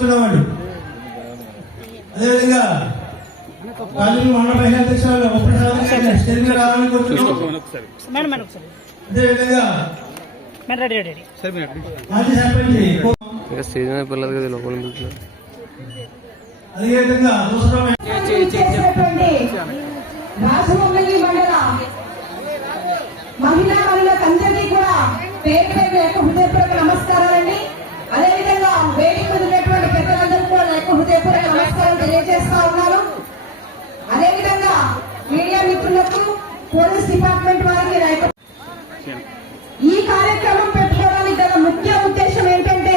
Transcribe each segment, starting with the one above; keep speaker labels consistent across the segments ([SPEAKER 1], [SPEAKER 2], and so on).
[SPEAKER 1] కోరుతున్నామండి అదేవిధంగా మండల మహిళా అధ్యక్షురాలు రావాలని కోరుతున్నాం.
[SPEAKER 2] పిల్లలు కదా లోపల పిలుస్తున్నారు
[SPEAKER 1] అదేవిధంగా దూసరా
[SPEAKER 3] చేసినటువంటి రాజమౌళి మండల మహిళా మహిళలకు అందరికీ కూడా పేరు పేరు యొక్క హృదయపూర్వక నమస్కారాలండి. అదేవిధంగా హృదయపూర్వక నమస్కారం తెలియజేస్తా ఉన్నాను. అదేవిధంగా మీడియా మిత్రులకు పోలీస్ డిపార్ట్మెంట్ వారికి ఈ కార్యక్రమం పెట్టుకోవడానికి గల ముఖ్య ఉద్దేశం ఏంటంటే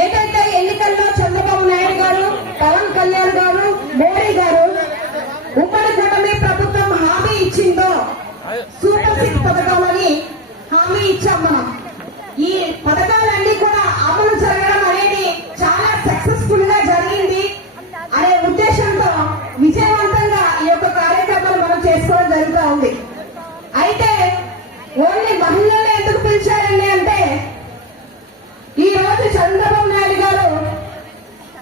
[SPEAKER 3] ఏదైతే ఎన్నికల్లో చంద్రబాబు నాయుడు గారు పవన్ కళ్యాణ్ గారు మోడీ గారు ఉమ్మడి కూటమి ప్రభుత్వం హామీ ఇచ్చిందో సూపర్ సిక్స్ పథకాలని హామీ ఇచ్చాం మనం. ఎందుకు పిలిచారండి అంటే ఈ రోజు చంద్రబాబు నాయుడు గారు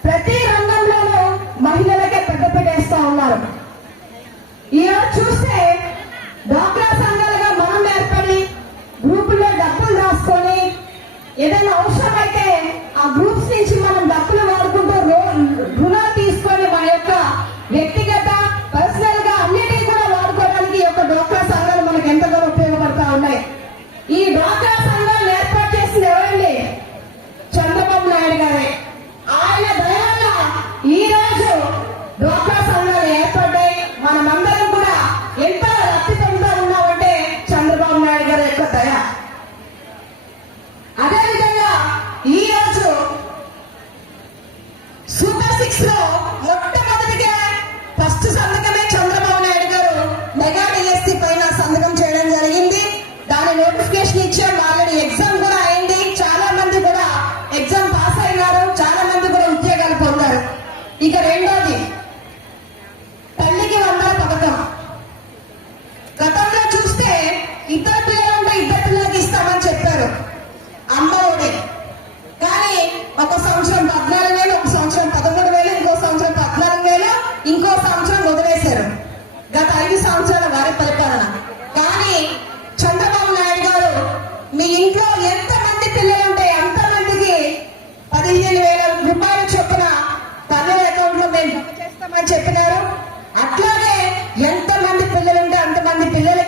[SPEAKER 3] ప్రతి రంగంలోనూ మహిళలకే పెద్దపీట వేస్తా ఉన్నారు. ఈ రోజు చూస్తే డాక్టర్ సంఘాలుగా మనం ఏర్పడి గ్రూపుల్లో డబ్బులు రాసుకొని ఏదైనా అవసరమైతే నోటిఫికేషన్ ఇచ్చాం ఆల్రెడీ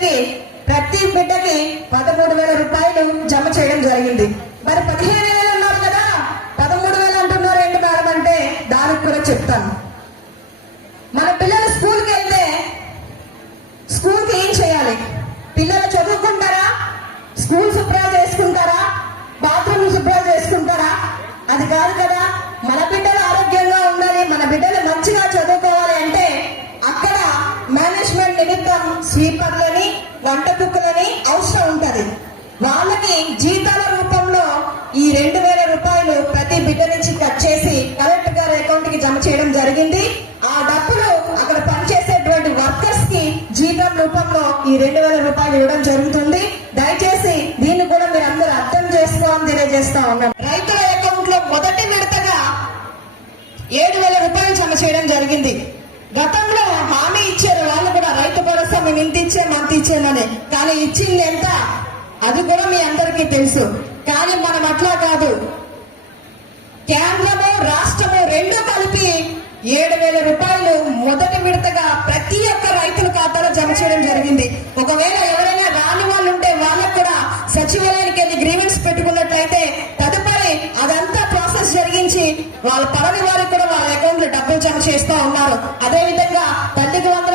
[SPEAKER 3] బిడ్డకి ప్రతి బిడ్డకి పదమూడు వేల రూపాయలు జమ చేయడం జరిగింది. మరి పదిహేను వేలు ఉన్నారు కదా పదమూడు వేలు అంటున్నారు ఏంటి మేడం అంటే దానికి కూడా చెప్తాను. మన పిల్లలు స్కూల్కి వెళ్తే స్కూల్కి ఏం చేయాలి? పిల్లలు చదువుకుంటారా? స్కూల్ శుభ్రం చేసుకుంటారా? బాత్రూమ్ శుభ్రం చేసుకుంటారా? అది కాదు కదా మన బిడ్డలు ఆరోగ్యంగా ఉండాలి మన బిడ్డలు మంచిగా చదువుకోవాలి అంటే అక్కడ మేనేజ్మెంట్ నిమిత్తం స్వీపర్లని వంట కుక్కలని అవసరం ఉంటుంది. వాళ్ళకి జీతాల రూపంలో ఈ రెండు వేల రూపాయలు ప్రతి బిడ్డ నుంచి కట్ చేసి కలెక్టర్ గారి అకౌంట్కి జమ చేయడం జరిగింది. ఆ డబ్బులు అక్కడ పనిచేసేటువంటి వర్కర్స్కి జీతం రూపంలో ఈ రెండు వేల రూపాయలు ఇవ్వడం జరుగుతుంది. దయచేసి దీన్ని కూడా మీరు అందరూ అర్థం చేసుకోవాలని తెలియజేస్తా ఉన్నాం. రైతుల అకౌంట్లో మొదటి విడతగా ఏడు వేల రూపాయలు జమ చేయడం జరిగింది. గతంలో హామీ ఇచ్చారు. వాళ్ళు కూడా రైతు భరోసా మేము ఇంత ఇచ్చాము అంత ఇచ్చామని కానీ ఇచ్చింది ఎంత? అది కూడా మీ అందరికీ తెలుసు. కానీ మనం అట్లా కాదు. కేంద్రము రాష్ట్రము రెండు కలిపి ఏడు వేల రూపాయలు మొదటి విడతగా ప్రతి ఒక్క రైతుల ఖాతాలో జమ చేయడం జరిగింది. ఒకవేళ ఎవరైనా రాని వాళ్ళు ఉంటే వాళ్ళకు కూడా సచివాలయానికి వెళ్ళి గ్రీవెన్స్ పెట్టుకున్నట్లయితే తదుపరి అదంతా ప్రాసెస్ జరిగించి వాళ్ళ పడని వారికి కూడా వాళ్ళ అకౌంట్లో డబ్బులు జమ చేస్తూ ఉన్నారు. అదేవిధంగా తల్లికి వంద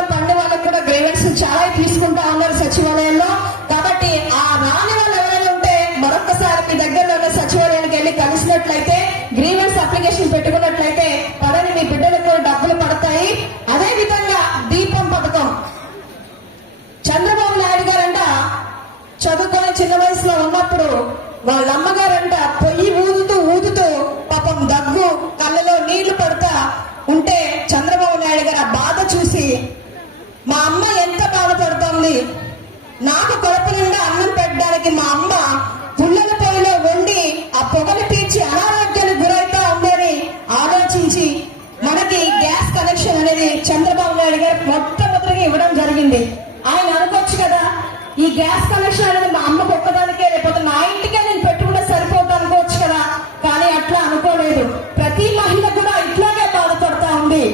[SPEAKER 3] ఉన్నప్పుడు వాళ్ళ అమ్మగారంట పొయ్యి ఊదుతూ ఊదుతూ పాపం దగ్గు కళ్ళలో నీళ్ళు పడతా ఉంటే చంద్రబాబు నాయుడు గారు ఆ బాధ చూసి మా అమ్మ ఎంత బాధపడుతోంది? నాకు కడుపు నిండా అన్నం పెట్టడానికి మా అమ్మ పుల్లల పొయ్యిలో వండి ఆ పొగను పీల్చి అనారోగ్యానికి గురవుతా ఉందని ఆలోచించి మనకి గ్యాస్ కనెక్షన్ అనేది చంద్రబాబు నాయుడు గారు మొట్టమొదటిగా ఇవ్వడం జరిగింది. ఆయన అనుకోవచ్చు కదా ఈ గ్యాస్ కనెక్షన్ అనేది మా అమ్మ ఒక్కదానికి నా ఇంటికే నేను పెట్టుకుంటే సరిపోతుంది అనుకోవచ్చు కదా. కానీ అట్లా అనుకోలేదు. ప్రతి మహిళ కూడా ఇట్లాగే బాధపడతా ఉంది.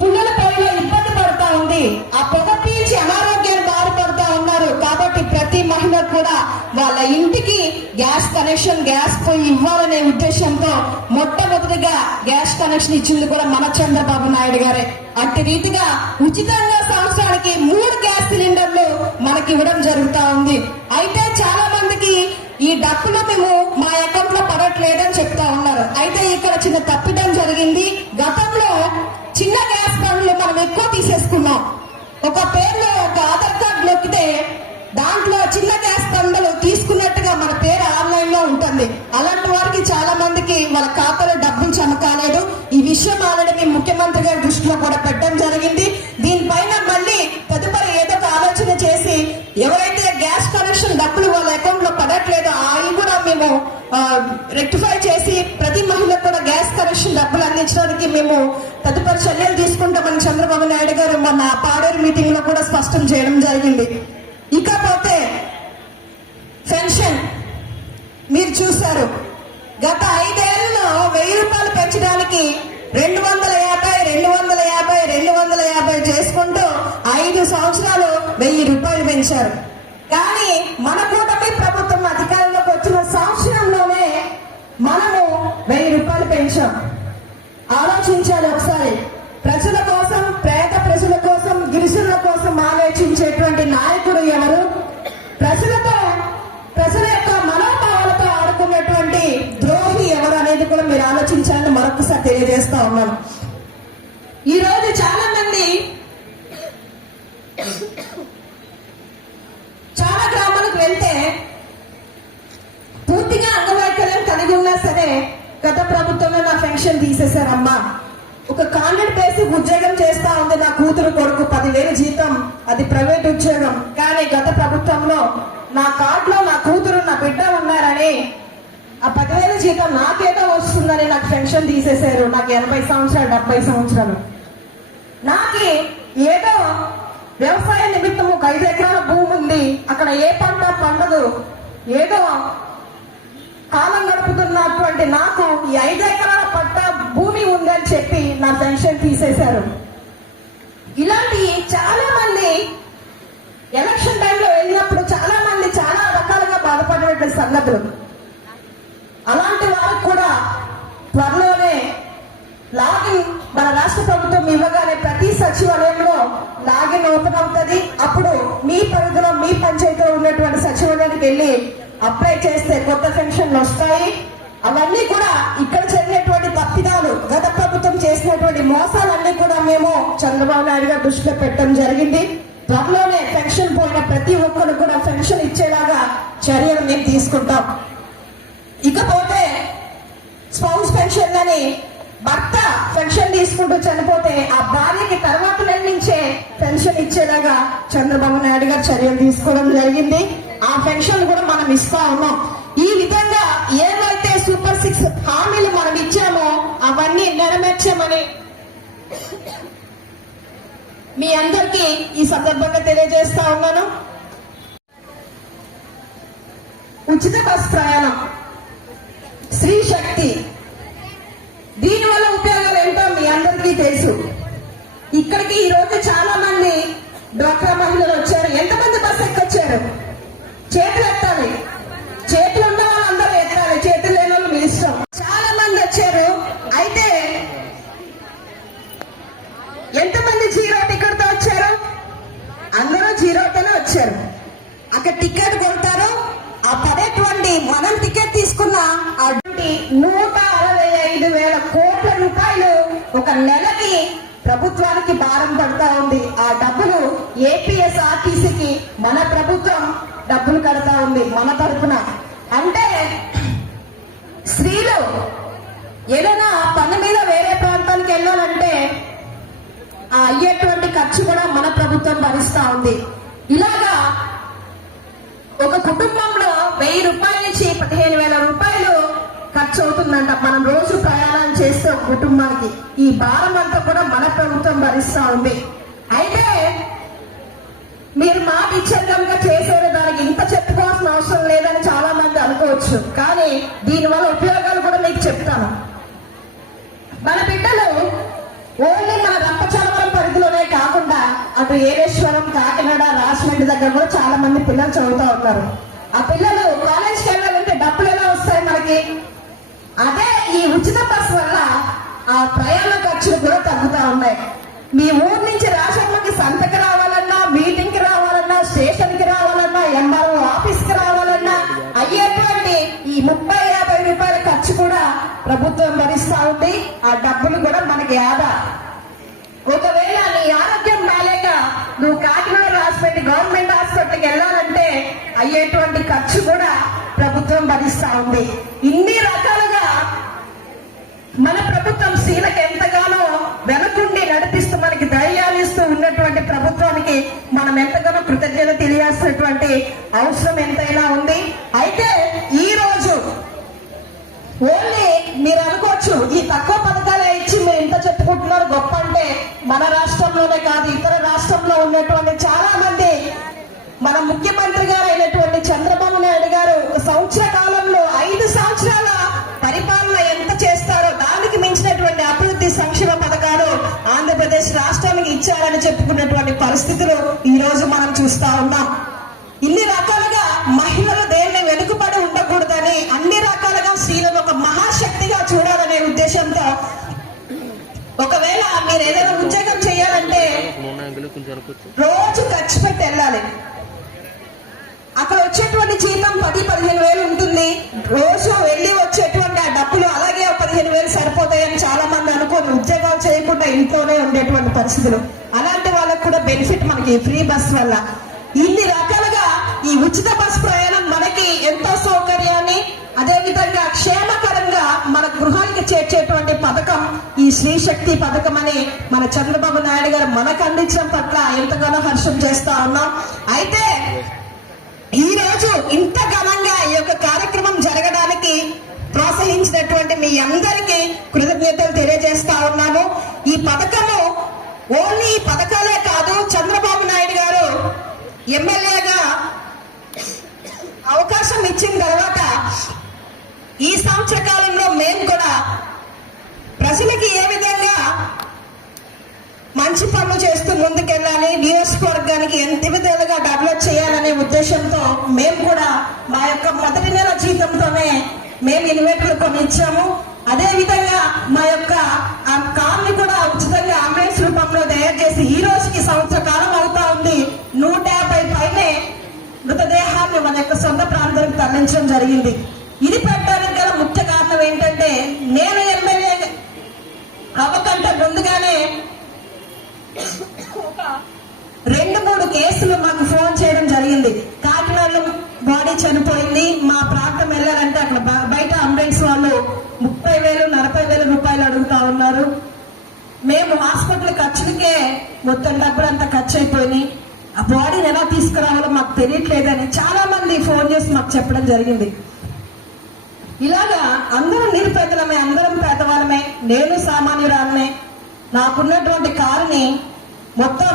[SPEAKER 3] పుల్లల పొగలో ఇబ్బంది పడతా ఉంది. ఆ పొగ పీల్చి అనారోగ్యాలు బాధపడతా ఉన్నారు. కాబట్టి ప్రతి మహిళ కూడా వాళ్ళ ఇంటికి గ్యాస్ కనెక్షన్ గ్యాస్ పోయి ఇవ్వాలనే ఉద్దేశంతో మొట్టమొదటిగా గ్యాస్ కనెక్షన్ ఇచ్చింది కూడా మన చంద్రబాబు నాయుడు గారే. అట్టి రీతిగా ఉచితంగా సంవత్సరానికి మూడు గ్యాస్ సిలిండర్లు మనకి ఇవ్వడం జరుగుతా ఉంది. అయితే చాలా మందికి ఈ డబ్బులు మేము మా అకౌంట్లో పడట్లేదని చెప్తా ఉన్నారు. అయితే ఇక్కడ చిన్న తప్పిదం జరిగింది. గతంలో చిన్న గ్యాస్ బండ్లు మనం ఎక్కువ తీసేసుకున్నాం. ఒక పేరులో ఒక ఆధార్ కార్డు నొక్కితే దాంట్లో చిన్న గ్యాస్ బండలు తీసుకున్నట్టుగా మన పేరు ఆన్లైన్లో ఉంటుంది. అలాంటి వారికి చాలా మందికి వాళ్ళ ఖాతాలో డబ్బులు చమకాలేదు. ఈ విషయం ఆల్రెడీ మేము ముఖ్యమంత్రి గారి దృష్టిలో కూడా పెట్టడం జరిగింది. దీనిపైన మళ్ళీ తదుపరి ఏదో ఒక ఆలోచన చేసి ఎవరైతే గ్యాస్ కనెక్షన్ డబ్బులు వాళ్ళ అకౌంట్లో పడట్లేదో అవి కూడా మేము రెక్టిఫై చేసి ప్రతి మహిళకు కూడా గ్యాస్ కనెక్షన్ డబ్బులు అందించడానికి మేము తదుపరి చర్యలు తీసుకుంటామని చంద్రబాబు నాయుడు గారు మన పాడేరు మీటింగ్లో కూడా స్పష్టం చేయడం జరిగింది. ఇకపోతే పెన్షన్ మీరు చూశారు. గత ఐదేళ్ళలో వెయ్యి రూపాయలు పెంచడానికి రెండు వందల వందల యాభై చేసుకుంటూ ఐదు సంవత్సరాలు వెయ్యి రూపాయలు పెంచారు. కానీ మన కూటమి ప్రభుత్వం అధికారంలోకి వచ్చిన సంవత్సరంలోనే మనము వెయ్యి రూపాయలు పెంచాం. ఆలోచించాలి ఒకసారి. ప్రజల కోసం పేద ప్రజల కోసం గిరిజనుల కోసం ఆలోచించేటువంటి నాయకుడు ఎవరు? ప్రజలతో ప్రజల యొక్క మనోభావాలతో ఆడుకున్నటువంటి ద్రోహి ఎవరు అనేది కూడా మీరు ఆలోచించాలని మరొకసారి తెలియజేస్తా ఉన్నాను. ఈరోజు చాలా మంది చాలా గ్రామాలకు వెళ్తే పూర్తిగా అంగవైకల్యం కలిగి ఉన్నా సరే గత ప్రభుత్వంలో నా పెన్షన్ తీసేశారమ్మా. ఒక కాంట్రాక్ట్ బేసిక్ ఉద్యోగం చేస్తా ఉంది నా కూతురు కొడుకు. పదివేలు జీతం అది ప్రైవేట్ ఉద్యోగం. కానీ గత ప్రభుత్వంలో నా కార్డులో నా కూతురు నా బిడ్డ ఉన్నారని ఆ పదివేల జీతం నాకేదో వస్తుందని నాకు పెన్షన్ తీసేశారు. నాకు ఎనభై సంవత్సరాలు డెబ్బై సంవత్సరాలు. నాకు ఏదో వ్యవసాయ నిమిత్తం ఒక ఐదు ఎకరాల భూమి ఉంది. అక్కడ ఏ పంట పండదు. ఏదో కాలం గడుపుతున్నటువంటి నాకు ఈ ఐదు ఎకరాల పంట భూమి ఉందని చెప్పి నా పెన్షన్ తీసేశారు. ఇలాంటి చాలా మంది ఎలక్షన్ టైంలో వెళ్ళినప్పుడు చాలా మంది చాలా రకాలుగా బాధపడినటువంటి సంగతులు అలాంటి వారికి కూడా త్వరలోనే లాగిన్ మన రాష్ట్ర ప్రభుత్వం ఇవ్వగానే ప్రతి సచివాలయంలో లాగిన్ ఓపెన్ అవుతుంది. అప్పుడు మీ పరిధిలో మీ పంచాయతీలో ఉన్నటువంటి సచివాలయానికి వెళ్ళి అప్లై చేస్తే కొత్త పెన్షన్లు వస్తాయి. అవన్నీ కూడా ఇక్కడ జరిగినటువంటి తప్పిదాలు గత ప్రభుత్వం చేసినటువంటి మోసాలన్నీ కూడా మేము చంద్రబాబు నాయుడు గారు దృష్టిలో పెట్టడం జరిగింది. త్వరలోనే పెన్షన్ పోయిన ప్రతి ఒక్కరు కూడా పెన్షన్ ఇచ్చేలాగా చర్యలు మేము తీసుకుంటాం. ఇకపోతే స్పౌస్ పెన్షన్ అని భర్త పెన్షన్ తీసుకుంటూ చనిపోతే ఆ భార్యకి తర్వాత నెల నుంచే పెన్షన్ ఇచ్చేలాగా చంద్రబాబు నాయుడు గారు చర్యలు తీసుకోవడం జరిగింది. ఆ పెన్షన్ కూడా మనం ఇస్తా ఉన్నాం ఈ విధంగా ఏవైతే సూపర్ సిక్స్ హామీలు మనం ఇచ్చామో అవన్నీ నెరవేర్చామని మీ అందరికీ ఈ సందర్భంగా తెలియజేస్తా ఉన్నాను. ఉచిత బస్ ప్రయాణం స్త్రీ శక్తి దీనివల్ల ఉపయోగం ఏంటో మీ అందరికీ తెలుసు. ఇక్కడికి ఈ రోజు చాలా మంది డ్వాక్రా మహిళలు వచ్చారు. ఎంతమంది బస్సు ఎక్కొచ్చారు? చేతులు ఎత్తాలి. చేతులు ఉన్న వాళ్ళందరూ ఎత్తాలి. చేతులు లేని వాళ్ళు మీ ఇష్టం. చాలా మంది వచ్చారు. అయితే ఎంతమంది జీరో టికెట్తో వచ్చారు? అందరూ జీరోతోనే వచ్చారు. అక్కడ టికెట్ కొడతారు. ఆ పడేటువంటి మనం టికెట్ తీసుకున్న అటువంటి నూట వేల కోట్ల రూపాయలు ఒక నెలకి ప్రభుత్వానికి భారం పడతా ఉంది. ఆ డబ్బులు ఏపీఎస్ఆర్టీసీకి మన ప్రభుత్వం డబ్బులు కడతా ఉంది మన తరఫున. అంటే స్త్రీలు ఏదైనా పని మీద వేరే ప్రాంతానికి వెళ్ళాలంటే ఆ అయ్యేటువంటి ఖర్చు కూడా మన ప్రభుత్వం భరిస్తా ఉంది. ఇలాగా ఒక కుటుంబంలో వెయ్యి రూపాయల నుంచి పదిహేను వేల రూపాయలు ఖర్చు అవుతుందంట మనం రోజు ప్రయాణం చేస్తే ఒక కుటుంబానికి ఈ భారం అంతా కూడా మన ప్రభుత్వం భరిస్తా ఉంది. అయితే మీరు మాట ఇచ్చారు కనుక చేసేది దానికి ఇంత చెప్పుకోవాల్సిన అవసరం లేదని చాలా మంది అనుకోవచ్చు. కానీ దీనివల్ల ఉపయోగాలు కూడా మీకు చెప్తాను. మన బిడ్డలు ఓన్లీ మన రంపచోడవరం పరిధిలోనే కాకుండా అటు ఏరేశ్వరం కాకినాడ రాజమండ్రి దగ్గర కూడా చాలా మంది పిల్లలు చదువుతూ ఉన్నారు. ఆ పిల్లలు కాలేజ్కి వెళ్ళాలంటే డబ్బులు ఎలా వస్తాయి మనకి? అదే ఈ ఉచిత బస్సు వల్ల ఆ ప్రయాణ ఖర్చులు కూడా తగ్గుతా ఉన్నాయి. మీ ఊరు నుంచి రాష్ట్రంలోకి సంతకి రావాలన్నా మీటింగ్కి రావాలన్నా స్టేషన్కి రావాలన్నా ఎంఆర్ఓ ఆఫీస్కి రావాలన్నా అయ్యేటువంటి ఈ ముప్పై యాభై రూపాయల ఖర్చు కూడా ప్రభుత్వం భరిస్తా ఉంది. ఆ డబ్బులు కూడా మనకి ఆదా. ఒకవేళ నీ ఆరోగ్యం బాలేక నువ్వు కాకినాడ హాస్పిటల్ గవర్నమెంట్ హాస్పిటల్కి వెళ్ళాలంటే అయ్యేటువంటి ఖర్చు కూడా ప్రభుత్వం భరిస్తా ఉంది. ఇన్ని రకాలుగా మన ప్రభుత్వం సీలకు ఎంతగానో వెనకుండి నడిపిస్తూ మనకి ధైర్యాలు ఉన్నటువంటి ప్రభుత్వానికి మనం ఎంతగానో కృతజ్ఞత తెలియాల్సినటువంటి అవసరం ఎంతైనా ఉంది. అయితే ఈ రోజు ఓన్లీ మీరు అనుకోవచ్చు ఈ తక్కువ పథకాలు ఇచ్చి మీరు ఇంత చెప్పుకుంటున్నారు గొప్ప అంటే మన రాష్ట్రంలోనే కాదు ఇతర రాష్ట్రంలో ఉన్నటువంటి చాలా మంది మన ముఖ్యమంత్రి గారు అయినటువంటి చంద్రబాబు నాయుడు గారు ఒక సంవత్సర కాలంలో ఐదు సంవత్సరాల పరిస్థితులు ఈ రోజు మనం చూస్తా ఉన్నాం. ఇన్ని రకాలుగా మహిళలు దేన్ని వెనుకబడి ఉండకూడదని అన్ని రకాలుగా స్త్రీలను ఒక మహాశక్తిగా చూడాలనే ఉద్దేశంతో ఒకవేళ మీరు ఏదైనా ఉద్యోగం చేయాలంటే రోజు ఖర్చు పెట్టి వెళ్ళాలి. అక్కడ వచ్చేటువంటి జీతం పది పదిహేను వేలు ఉంటుంది. రోజు వెళ్ళి వచ్చేటువంటి ఆ డబ్బులు అలాగే పదిహేను వేలు సరిపోతాయని చాలా మంది అనుకోని ఉద్యోగాలు చేయకుండా ఇంట్లోనే ఉండేటువంటి పరిస్థితులు. అలాంటి వాళ్ళకు కూడా బెనిఫిట్ మనకి ఫ్రీ బస్ వల్ల. ఇన్ని రకాలుగా ఈ ఉచిత బస్ ప్రయాణం మనకి ఎంతో సౌకర్యాన్ని అదేవిధంగా క్షేమకరంగా మన గృహానికి చేర్చేటువంటి పథకం ఈ శ్రీ శక్తి పథకం అని మన చంద్రబాబు నాయుడు గారు మనకు అందించడం పట్ల ఎంతగానో హర్షం చేస్తా ఉన్నాం. అయితే ఈ రోజు ఇంత ఘనంగా ఈ యొక్క కార్యక్రమం జరగడానికి ప్రోత్సహించినటువంటి మీ అందరికీ కృతజ్ఞతలు తెలియజేస్తా ఉన్నాము ఈ పథకము ఓన్లీ ఈ పథకాలే కాదు చంద్రబాబు నాయుడు గారు ఎమ్మెల్యేగా అవకాశం ఇచ్చిన తర్వాత ఈ సంవత్సర కాలంలో మేము కూడా ప్రజలకి ఏ విధంగా మంచి పనులు చేస్తూ ముందుకెళ్ళాలి నియోజకవర్గానికి ఎంత విధాలుగా డెవలప్ చేయాలనే ఉద్దేశంతో మేము కూడా మా యొక్క మొదటి నెల జీతంతోనే మేము ఇన్వర్టర్లు కొన్ని ఇచ్చాము అదే విధంగా మా యొక్క ఆ కార్ని కూడా ఉచితంగా అంబులెన్స్ రూపంలో తయారు చేసి ఈ రోజుకి సంవత్సర కాలం అవుతా ఉంది. నూట యాభై పైనే మృతదేహాన్ని మన యొక్క సొంత ప్రాంతానికి తరలించడం జరిగింది. ఇది పెట్టడానికి గల ముఖ్య కారణం ఏంటంటే నేను ఎమ్మెల్యే అవ్వకంటే ముందుగానే రెండు మూడు కేసులు మాకు ఫోన్ చేయడం జరిగింది. కాకినాడలో బాడీ చనిపోయింది. మా ప్రాంతం వెళ్ళాలంటే అక్కడ బయట అంబులెన్స్ వాళ్ళు ముప్పై వేలు నలభై వేల రూపాయలు అడుగుతా ఉన్నారు. మేము హాస్పిటల్ ఖర్చులకే మొత్తం డబ్బులు అంత ఖర్చు అయిపోయినాయి ఆ బాడీని ఎలా తీసుకురావాలో మాకు తెలియట్లేదని చాలా మంది ఫోన్ చేసి మాకు చెప్పడం జరిగింది. ఇలాగా అందరం నిరుపేదలమే అందరం పేదవాళ్ళమే నేను సామాన్యురాలనే నాకున్నటువంటి కారుని మొత్తం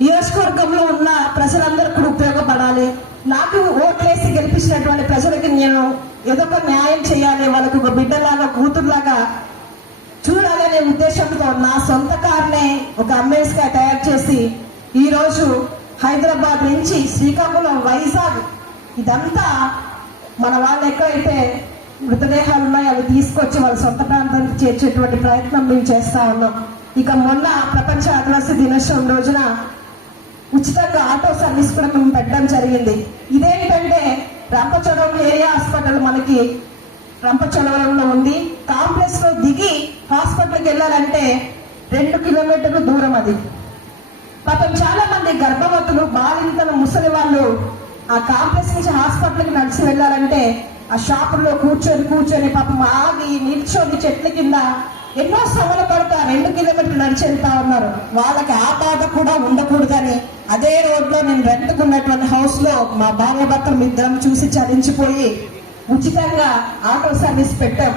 [SPEAKER 3] నియోజకవర్గంలో ఉన్న ప్రజలందరూ కూడా ఉపయోగపడాలి. నాకు ఓట్లేసి గెలిపించినటువంటి ప్రజలకి నేను ఏదో ఒక న్యాయం చేయాలి వాళ్ళకి ఒక బిడ్డలాగా కూతురులాగా చూడాలనే ఉద్దేశంతో నా సొంత కార్నే ఒక అంబులెన్స్గా తయారు చేసి ఈరోజు హైదరాబాద్ నుంచి శ్రీకాకుళం వైజాగ్ ఇదంతా మన వాళ్ళు ఎక్కడైతే మృతదేహాలు ఉన్నాయో అవి తీసుకొచ్చి వాళ్ళ సొంత ప్రాంతానికి చేర్చేటువంటి ప్రయత్నం మేము చేస్తా ఉన్నాం. ఇక మొన్న ప్రపంచ ఆదివాసీ దినోత్సవం రోజున ఉచితంగా ఆటో సర్వీస్ కూడా మేము పెట్టడం జరిగింది. ఇదేంటంటే రంపచోడవరం ఏరియా హాస్పిటల్ మనకి రంపచోడవరంలో ఉంది. కాంప్లెక్స్లో దిగి హాస్పిటల్కి వెళ్ళాలంటే రెండు కిలోమీటర్లు దూరం అది. పాపం చాలా మంది గర్భవతులు బాలింతలు ముసలి వాళ్ళు ఆ కాంప్లెక్స్ నుంచి హాస్పిటల్కి నడిచి వెళ్ళాలంటే ఆ షాపుల్లో కూర్చొని కూర్చొని పాపం ఆగి నిల్చొని చెట్ల కింద ఎన్నో శ్రమలు పడతా రెండు కిలోమీటర్లు నడిచి వెళ్తా ఉన్నారు? వాళ్ళకి ఆ బాధ కూడా ఉండకూడదని అదే రోడ్లో నేను రెంట్కున్నటువంటి హౌస్లో మా భార్య భర్తలు ఇద్దరం చూసి చలించిపోయి ఉచితంగా ఆటో సర్వీస్ పెట్టాం.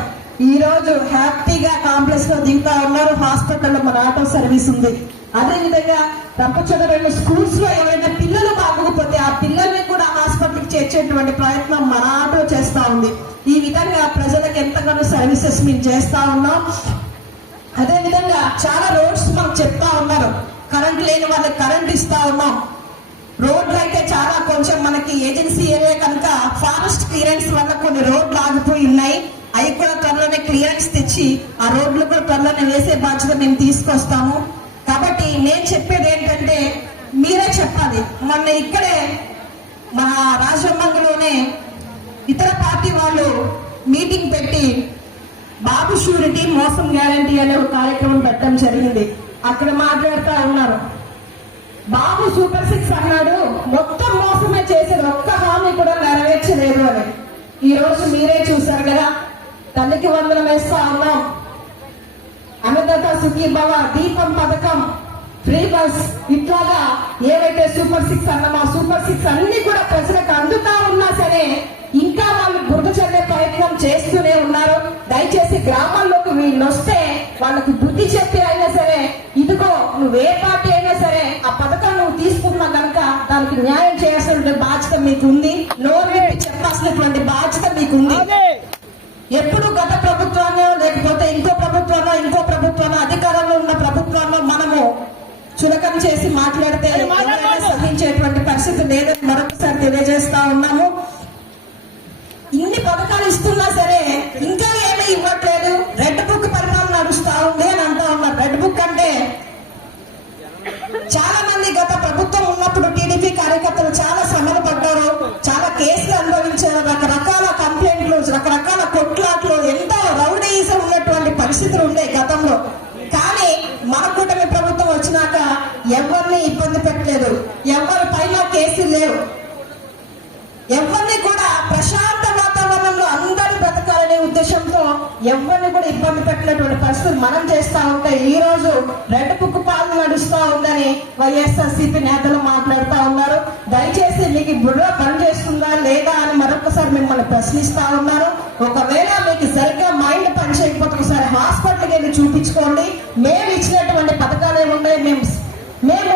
[SPEAKER 3] ఈ రోజు హ్యాపీగా కాంప్లెక్స్లో దిగుతా ఉన్నారు. హాస్పిటల్లో మన ఆటో సర్వీస్ ఉంది. అదే విధంగా రంపచోడవరం స్కూల్స్లో ఎవరైనా పిల్లలు బాగోకపోతే ఆ పిల్లల్ని కూడా హాస్పిటల్కి చేర్చేటువంటి ప్రయత్నం మన ఆటో చేస్తా ఉంది. ఈ విధంగా ప్రజలకు ఎంతగానో సర్వీసెస్ మేము చేస్తా ఉన్నాం. అదే విధంగా చాలా రోడ్స్ మాకు చెప్తా ఉన్నారు. కరెంట్ లేని వాళ్ళకి కరెంట్ ఇస్తా ఉన్నాం. రోడ్లు అయితే చాలా కొంచెం మనకి ఏజెన్సీ ఏరియా కనుక ఫారెస్ట్ క్లియరెన్స్ వల్ల కొన్ని రోడ్లు ఆగిపోయి ఉన్నాయి. అవి కూడా త్వరలోనే క్లియరెన్స్ తెచ్చి ఆ రోడ్లు కూడా త్వరలోనే వేసే బాధ్యత మేము తీసుకొస్తాము. కాబట్టి నేను చెప్పేది ఏంటంటే మీరే చెప్పాలి. మొన్న ఇక్కడే మన రాజమంగలోనే ఇతర పార్టీ వాళ్ళు మీటింగ్ పెట్టి బాబు షూరిటీ మోసం గ్యారంటీ అనే ఒక కార్యక్రమం పెట్టడం జరిగింది. అక్కడ మాట్లాడుతూ ఉన్నారు. బాబు సూపర్ సిక్స్ అన్నాడు. మొత్తం మోసమే చేశారు ఒక్క హామీ కూడా నెరవేర్చలేదు అని. ఈ రోజు మీరే చూశారు కదా తల్లికి వందలు వేస్తా ఉన్నాం అన్నదాత సుఖీభవ దీపం పథకం ఫ్రీ బస్ ఇట్లాగా ఏవైతే సూపర్ సిక్స్ అన్నామో సూపర్ సిక్స్ అన్ని కూడా ప్రజలకు అందుతా ఉన్నా సరే ఇంకా వాళ్ళు గుర్తు చెందే చేస్తూనే ఉన్నారు దయచేసి గ్రామాల్లోకి వీళ్ళు వస్తే వాళ్ళకి బుద్ధి చెప్పి అయినా సరే ఇదిగో నువ్వు ఏ పార్టీ అయినా సరే ఆ పథకం నువ్వు తీసుకున్నా కనుక దానికి న్యాయం చేయాల్సిన బాధ్యత మీకుంది. నోరు విప్పి చెప్పాల్సినటువంటి బాధ్యత మీకుంది. ఎప్పుడు గత ప్రభుత్వాన్ని లేకపోతే ఇంకో ప్రభుత్వాల్లో ఇంకో ప్రభుత్వాల్లో అధికారంలో ఉన్న ప్రభుత్వాల్లో మనము చులకన చేసి మాట్లాడితే సహించేటువంటి పరిస్థితి లేదని మరొకసారి తెలియజేస్తా ఉన్నాము. ఇస్తున్నా సరే ఇంకా ఏమీ ఇవ్వట్లేదు. రెడ్ బుక్ పరిణామం నడుస్తా ఉంది అని అంటా ఉన్నారు రెడ్ బుక్ అంటే చాలా మంది గత ప్రభుత్వం ఉన్నప్పుడు టీడీపీ కార్యకర్తలు చాలా శ్రమలు పడ్డారు. చాలా కేసులు అనుభవించారు. రకరకాల కంప్లైంట్లు రకరకాల కొట్లాట్లు ఎంతో రౌడీసం ఉన్నటువంటి పరిస్థితులు ఉండే గతంలో. కానీ మన కూటమి ప్రభుత్వం వచ్చినాక ఎవరిని ఇబ్బంది పెట్టలేదు. ఎవరి పైన కేసులు లేవు. ఎవరిని కూడా ఎవరిని కూడా ఇబ్బంది పెట్టినటువంటి పరిస్థితి మనం చేస్తా ఉంటే ఈ రోజు రెడ్ బుక్ పాలు నడుస్తూ ఉందని వైఎస్ఆర్ సిపి నేతలు మాట్లాడుతూ ఉన్నారు. దయచేసి మీకు ఈ బుర్ర పనిచేస్తుందా లేదా అని మరొకసారి మిమ్మల్ని ప్రశ్నిస్తా ఉన్నారు. ఒకవేళ మీకు సరిగ్గా మైండ్ పని చేయకపోతే ఒకసారి హాస్పిటల్కి వెళ్ళి చూపించుకోండి. మేము ఇచ్చినటువంటి పథకాలు ఏమున్నాయి? మేము మేము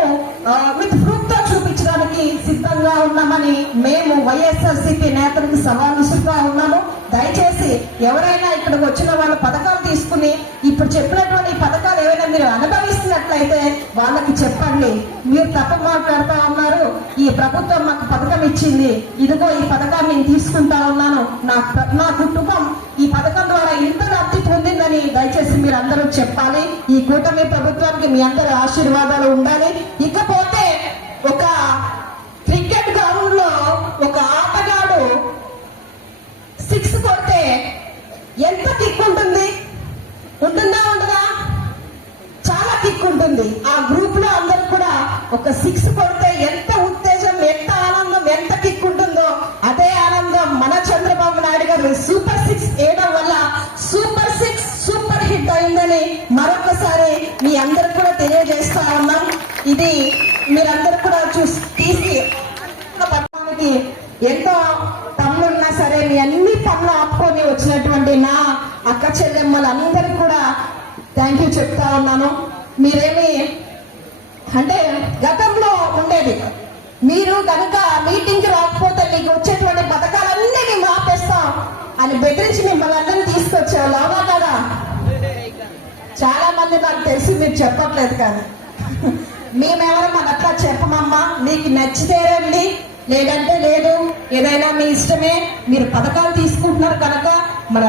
[SPEAKER 3] విత్ ప్రూఫ్తో చూపించడానికి సిద్ధంగా ఉన్నామని మేము వైఎస్ఆర్ సిపి నేతలకు సవాల్ ఉన్నాము. దయచేసి ఎవరైనా ఇక్కడికి వచ్చిన వాళ్ళ పథకాలు తీసుకుని ఇప్పుడు చెప్పినటువంటి పథకాలు ఏవైనా మీరు అనుభవిస్తున్నట్లయితే వాళ్ళకి చెప్పండి. మీరు తప్ప మాట్లాడుతూ ఉన్నారు. ఈ ప్రభుత్వం మాకు పథకం ఇచ్చింది. ఇదిగో ఈ పథకాన్ని నేను తీసుకుంటా ఉన్నాను. నా నా కుటుంబం ఈ పథకం ద్వారా ఇంత లబ్ధి పొందిందని దయచేసి మీరు అందరూ చెప్పాలి. ఈ కూటమి ప్రభుత్వం ప్రభుత్వానికి మీ అందరి ఆశీర్వాదాలు ఉండాలి. ఇకపోతే ఒక క్రికెట్ గ్రౌండ్లో ఒక ఆటగాడు సిక్స్ కొడితే ఎంత కిక్ ఉంటుంది? ఉంటుందా ఉండదా? చాలా కిక్ ఉంటుంది. ఆ గ్రూప్లో అందరు కూడా ఒక సిక్స్ కొడితే ఎంత ఉత్తేజం ఎంత ఆనందం ఎంత కిక్ ఉంటుందో అదే ఆనందం మన చంద్రబాబు నాయుడు గారు సూపర్ సిక్స్ వేయడం వల్ల సూపర్ సిక్స్ సూపర్ హిట్ అయిందని మరొక ఇది మీరందరూ కూడా చూసి తీసి పట్టణానికి ఎంతో పనులున్నా సరే మీ అన్ని పనులు ఆపుకొని వచ్చినటువంటి నా అక్క చెల్లెమ్మలందరికీ కూడా థ్యాంక్ యూ చెప్తా ఉన్నాను. మీరేమి అంటే గతంలో ఉండేది. మీరు కనుక మీటింగ్కి రాకపోతే మీకు వచ్చేటువంటి పథకాలన్నీ మేము ఆపేస్తాం అని బెదిరించి మిమ్మల్ని అందరినీ తీసుకొచ్చేవాళ్ళు అవునా కదా? చాలా మంది నాకు తెలిసి మీరు చెప్పట్లేదు కానీ. మేమెవరో మన అట్లా చెప్పమమ్మా. మీకు నచ్చితే రండి లేదంటే లేదు. ఏదైనా మీ ఇష్టమే. మీరు పథకాలు తీసుకుంటున్నారు కనుక మన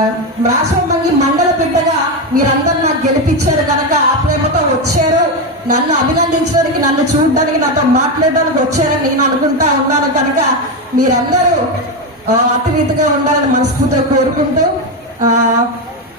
[SPEAKER 3] రాష్ట్రంలోకి మండల బిడ్డగా మీరందరూ నాకు గెలిపించారు కనుక ఆ ప్రేమతో వచ్చారు. నన్ను అభినందించడానికి నన్ను చూడడానికి నాతో మాట్లాడడానికి వచ్చారని నేను అనుకుంటా ఉన్నాను కనుక మీరందరూ అతినీతిగా అతిరీతిగా ఉండాలని మనస్ఫూర్తిగా కోరుకుంటూ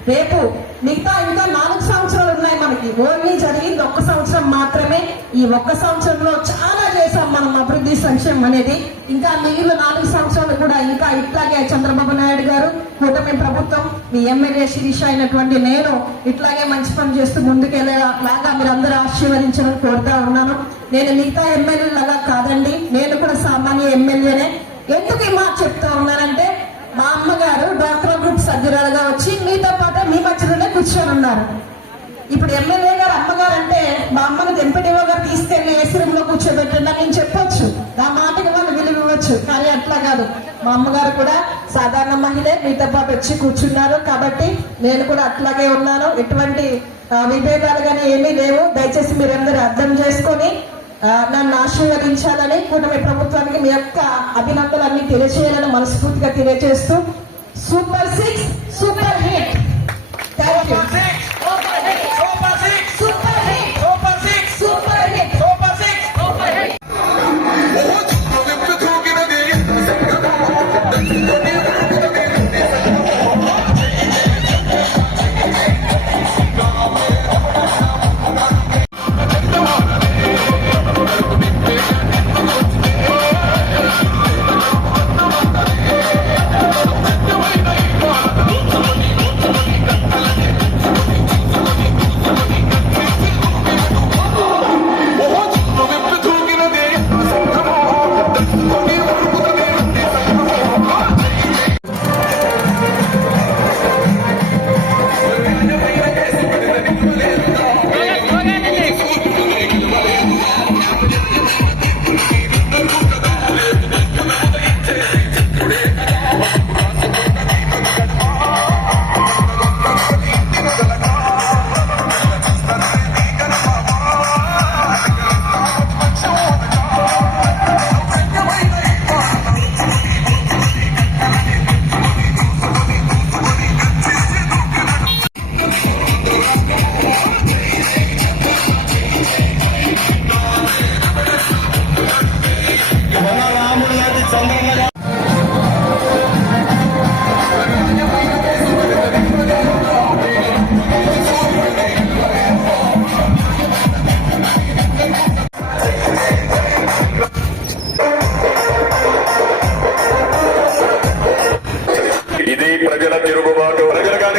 [SPEAKER 3] రేపు మిగతా ఇంకా నాలుగు సంవత్సరాలు మనకి ఓన్లీ జరిగింది ఒక్క సంవత్సరం మాత్రమే. ఈ ఒక్క సంవత్సరంలో చాలా చేశాం మనం అభివృద్ధి సంక్షేమం అనేది. ఇంకా మిగిలిన నాలుగు సంవత్సరాలు కూడా ఇంకా ఇట్లాగే చంద్రబాబు నాయుడు గారు కూటమి ప్రభుత్వం మీ ఎమ్మెల్యే శిరీష అయినటువంటి నేను ఇట్లాగే మంచి పని చేస్తూ ముందుకెళ్ళేలాగా మీరు అందరూ ఆశీర్వదించాలని కోరుతా ఉన్నాను. నేను మిగతా ఎమ్మెల్యే లాగా కాదండి నేను కూడా సామాన్య ఎమ్మెల్యేనే. ఎందుకు ఈ మాట చెప్తా ఉన్నానంటే మా అమ్మగారు డాక్టర్ గ్రూప్ సభ్యురాలుగా వచ్చి మీతో పాటు మీ మధ్యలోనే కూర్చొని ఉన్నారు. ఇప్పుడు ఎమ్మెల్యే గారు అమ్మగారు అంటే మా అమ్మను తెంపిడివో తీసుకెళ్ళి ఏసరంలో కూర్చోబెట్టండి అని నేను చెప్పొచ్చు. నా మాటకి వాళ్ళు విలువ ఇవ్వచ్చు. కానీ అట్లా కాదు. మా అమ్మగారు కూడా సాధారణ మహిళే మీతో పాటు వచ్చి కూర్చున్నారు కాబట్టి నేను కూడా అట్లాగే ఉన్నాను. ఎటువంటి విభేదాలు కానీ ఏమీ లేవు. దయచేసి మీరందరూ అర్థం చేసుకొని నన్ను ఆశీర్వదించాలని కూటమి ప్రభుత్వానికి మీ యొక్క అభినందనలన్నీ తెలియజేయాలని మనస్ఫూర్తిగా తెలియజేస్తూ super six super hit. Thank you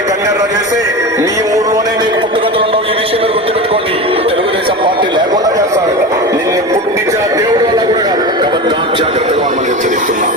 [SPEAKER 4] ప్రజలు కానీ కన్నెర్ర మీ ఊర్లోనే మీకు పుట్టుగతులు ఈ విషయం మీరు గుర్తుపెట్టుకోండి. తెలుగుదేశం పార్టీ లేకుండా చేస్తాడు. నిన్ను పుట్టించిన దేవుడు వల్ల కూడా కాదు. కాబట్టి జాగ్రత్తగా మనం హెచ్చరిస్తున్నాం.